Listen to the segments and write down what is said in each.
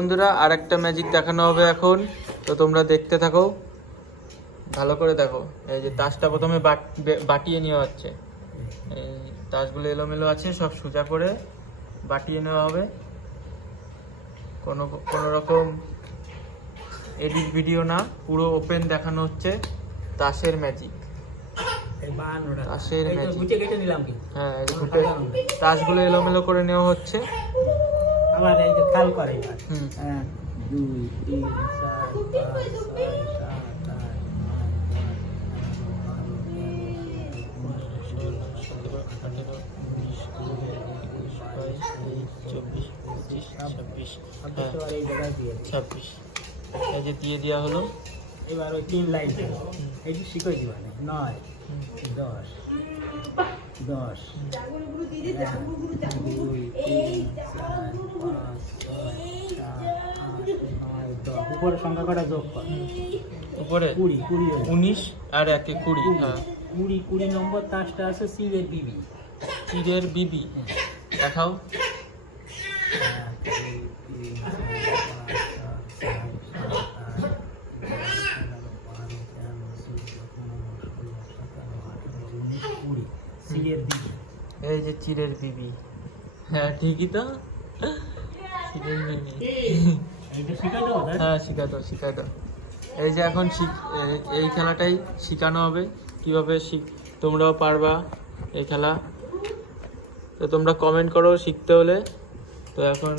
বন্ধুরা আর একটা ম্যাজিক দেখানো হবে এখন। তো তোমরা দেখতে থাকো। ভালো করে দেখো। এই যে তাসটা প্রথমে বাট- বাটিয়ে নেওয়া হচ্ছে। এই তাসগুলো এলোমেলো আছে সব সোজা করে বাটিয়ে নেওয়া হবে। কোনো কোনো রকম এডিট ভিডিও না পুরো ওপেন দেখানো হচ্ছে তাসের ম্যাজিক তাসের এই তো magic। গুটে কেটে নিলাম কি হ্যাঁ তাসগুলো এলোমেলো করে নেওয়া হচ্ছে। আবার এই যে খেয়াল করে এক দুই তিন চার পাঁচ ছয় সাত আট চব্বিশ পঁচিশ ছাব্বিশ হ্যাঁ দিয়ে দিই। ছাব্বিশ। এই যে দিয়ে দেওয়া হলো এবার ওই তিন লাইন এই যে শিখে দিবা না নয় দশ দশ দুই তিন উপরে সংখ্যা কটা যোগ কর। উপরে কুড়ি কুড়ি। উনিশ আর একে কুড়ি হ্যাঁ। কুড়ি কুড়ি নম্বর তাসটা আছে সিলের বিবি। তীরের বিবি। দেখাও। এই যে চিরের বিবি। হ্যাঁ ঠিকই তো। চিরের বিবি। হ্যাঁ শিখাই দাও শিখাই দাও। এই যে এখন এই খেলাটাই শেখানো হবে। কীভাবে শিখ তোমরাও পারবা এই খেলা। তো তোমরা কমেন্ট করো শিখতে হলে। তো এখন।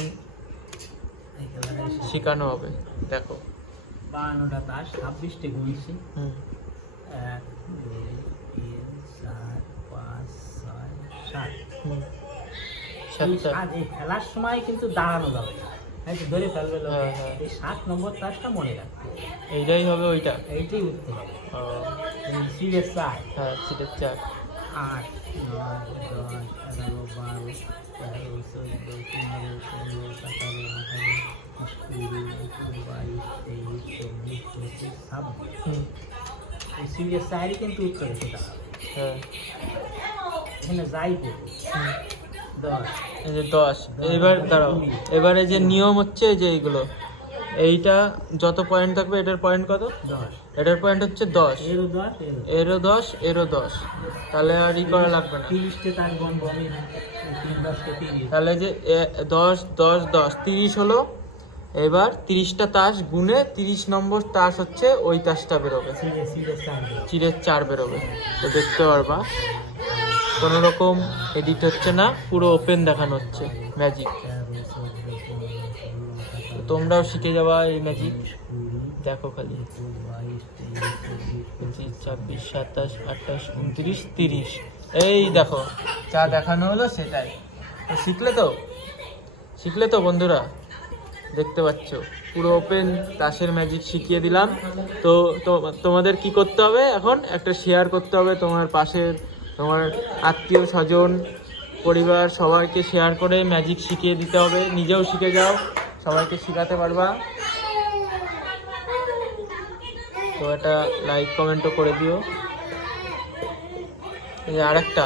শেখানো হবে দেখো। বাহান্নটা তাস ছাব্বিশটি গুনছি। এক দুই তিন চার পাঁচ ছয় সাত। এই সাত এই খেলার সময় কিন্তু দাঁড়ানো যাবে না। ধরে ফেলবে। হ্যাঁ, হ্যাঁ। এই সাত নম্বর তাসটা মনে রাখবে এইটাই হবে ওইটা। এইটাই উঠতে হবে। চার। হ্যাঁ চিরের চার। আট নয় দশ এগারো বারো তেরো চোদ্দ পনেরো ষোলো সতেরো আঠারো কুড়ি একুশ বাইশ তেইশ চব্বিশ পঁচিশ ছাব্বিশ। এই চারই কিন্তু উত্তরে দাঁড়াবে হ্যাঁ। এখানে যাই দশ এই যে দশ। এবার দাঁড়াও। এবার যে নিয়ম হচ্ছে যে এইগুলো এইটা যত পয়েন্ট থাকবে এটার পয়েন্ট কত? এটার পয়েন্ট হচ্ছে দশ। এরও দশ এরও দশ। তাহলে আর ই করা লাগবে না। তাহলে যে দশ দশ দশ তিরিশ হলো এবার তিরিশটা তাস গুনে তিরিশ নম্বর তাস হচ্ছে ওই তাসটা বেরোবে। চিরের চার বেরোবে। তো দেখতে পারবা। কোনো রকম এডিট হচ্ছে না, পুরো ওপেন দেখানো হচ্ছে ম্যাজিক তোমরাও শিখে যাওয়া এই ম্যাজিক দেখো খালি। পঁচিশ, ছাব্বিশ, সাতাশ, আঠাশ, উনত্রিশ, তিরিশ। এই দেখো, যা দেখানো হলো সেটাই। শিখলে তো? শিখলে তো বন্ধুরা? দেখতে পাচ্ছ, পুরো ওপেন তাসের ম্যাজিক শিখিয়ে দিলাম। তো- তোমাদের কি করতে হবে এখন? একটা শেয়ার করতে হবে তোমার পাশের তোমার আত্মীয় স্বজন, পরিবার সবাইকে শেয়ার করে ম্যাজিক শিখিয়ে দিতে হবে। নিজেও শিখে যাও, সবাইকে শেখাতে পারবা। তো একটা লাইক কমেন্টও করে দিও। এই একটা আরেকটা।